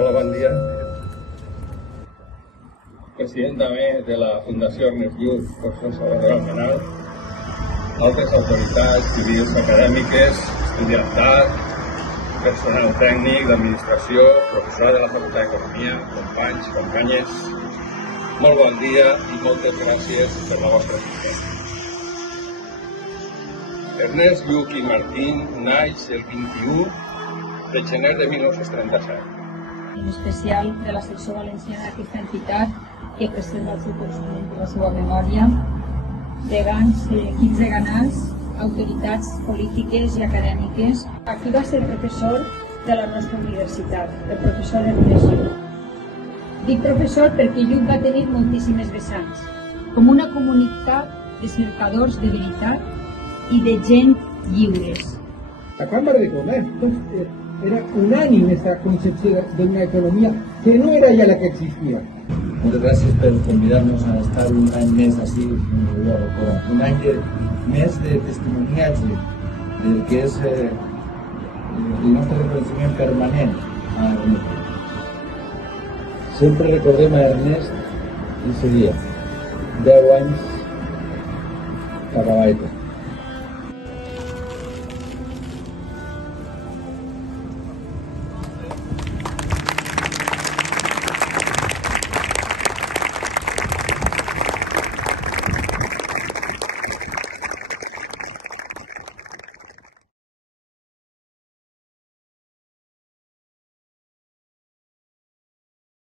Hola, bon dia. President també de la Fundació Ernest Lluch, professor Salvador Almenal, altres autoritats civils acadèmiques, estudiantat, personal tècnic, d'administració, professora de la Facultat d'Economia, companys, companyes, molt bon dia i moltes gràcies per la vostra assistència. Ernest Lluch i Martín naix el 21 de gener de 1937. En especial de la secció valenciana d'aquesta entitat que preserva el seu coneixement i la seva memòria, degans, equips de ganars, autoritats polítiques i acadèmiques. Aquí va ser professor de la nostra universitat, el professor Ernest Lluch. Dic professor perquè Lluch va tenir moltíssimes vessants, com una comunitat de cercadors de veritat i de gent lliures. La Cámara de Comercio era unánime esa concepción de una economía que no era ya la que existía. Muchas gracias por convidarnos a estar un any més així, un any més de testimoniatge del que és el nostre reconeixement permanent a Ernest. Sempre recordem a Ernest i seria 10 anys cap avall.